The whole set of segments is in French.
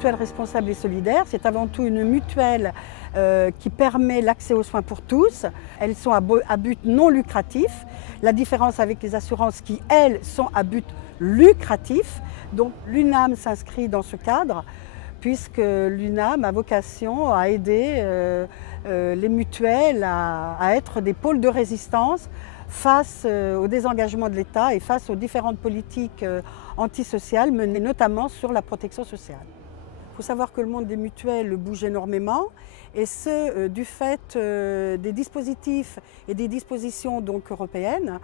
mutuelle responsable et solidaire, c'est avant tout une mutuelle qui permet l'accès aux soins pour tous. Elles sont à but non lucratif. La différence avec les assurances qui, elles, sont à but lucratif. Donc l'UNAM s'inscrit dans ce cadre puisque l'UNAM a vocation à aider les mutuelles à être des pôles de résistance face au désengagement de l'État et face aux différentes politiques antisociales menées notamment sur la protection sociale. Il faut savoir que le monde des mutuelles bouge énormément et ce du fait des dispositifs et des dispositions donc européennes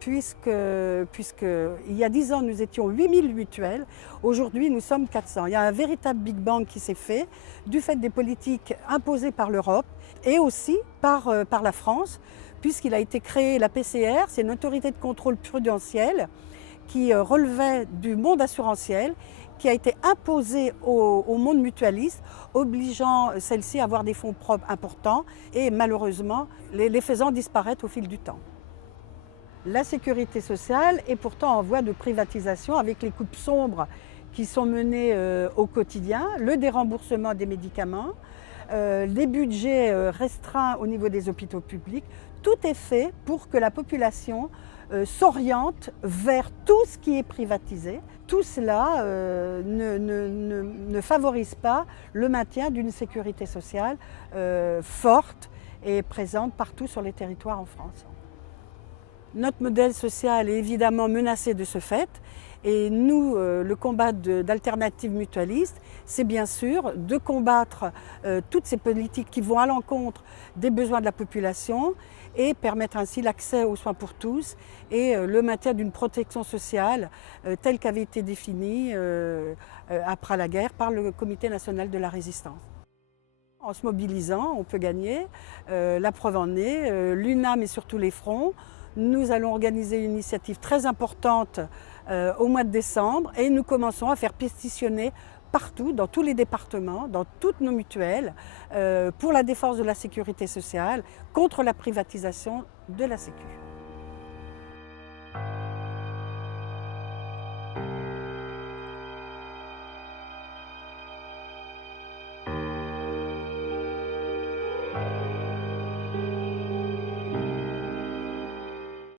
puisque il y a 10 ans nous étions 8000 mutuelles, aujourd'hui nous sommes 400. Il y a un véritable Big Bang qui s'est fait du fait des politiques imposées par l'Europe et aussi par la France, puisqu'il a été créé la PCR, c'est une autorité de contrôle prudentiel qui relevait du monde assurantiel, qui a été imposée au monde mutualiste, obligeant celle-ci à avoir des fonds propres importants et malheureusement les faisant disparaître au fil du temps. La sécurité sociale est pourtant en voie de privatisation avec les coupes sombres qui sont menées au quotidien, le déremboursement des médicaments, les budgets restreints au niveau des hôpitaux publics. Tout est fait pour que la population s'oriente vers tout ce qui est privatisé. Tout cela ne favorise pas le maintien d'une sécurité sociale forte et présente partout sur les territoires en France. Notre modèle social est évidemment menacé de ce fait. Et nous, le combat d'Alternatives Mutualistes, c'est bien sûr de combattre toutes ces politiques qui vont à l'encontre des besoins de la population et permettre ainsi l'accès aux soins pour tous et le maintien d'une protection sociale telle qu'avait été définie après la guerre par le Comité national de la résistance. En se mobilisant, on peut gagner. La preuve en est, l'UNAM est sur tous les fronts. Nous allons organiser une initiative très importante au mois de décembre et nous commençons à faire pétitionner partout, dans tous les départements, dans toutes nos mutuelles, pour la défense de la sécurité sociale, contre la privatisation de la Sécu.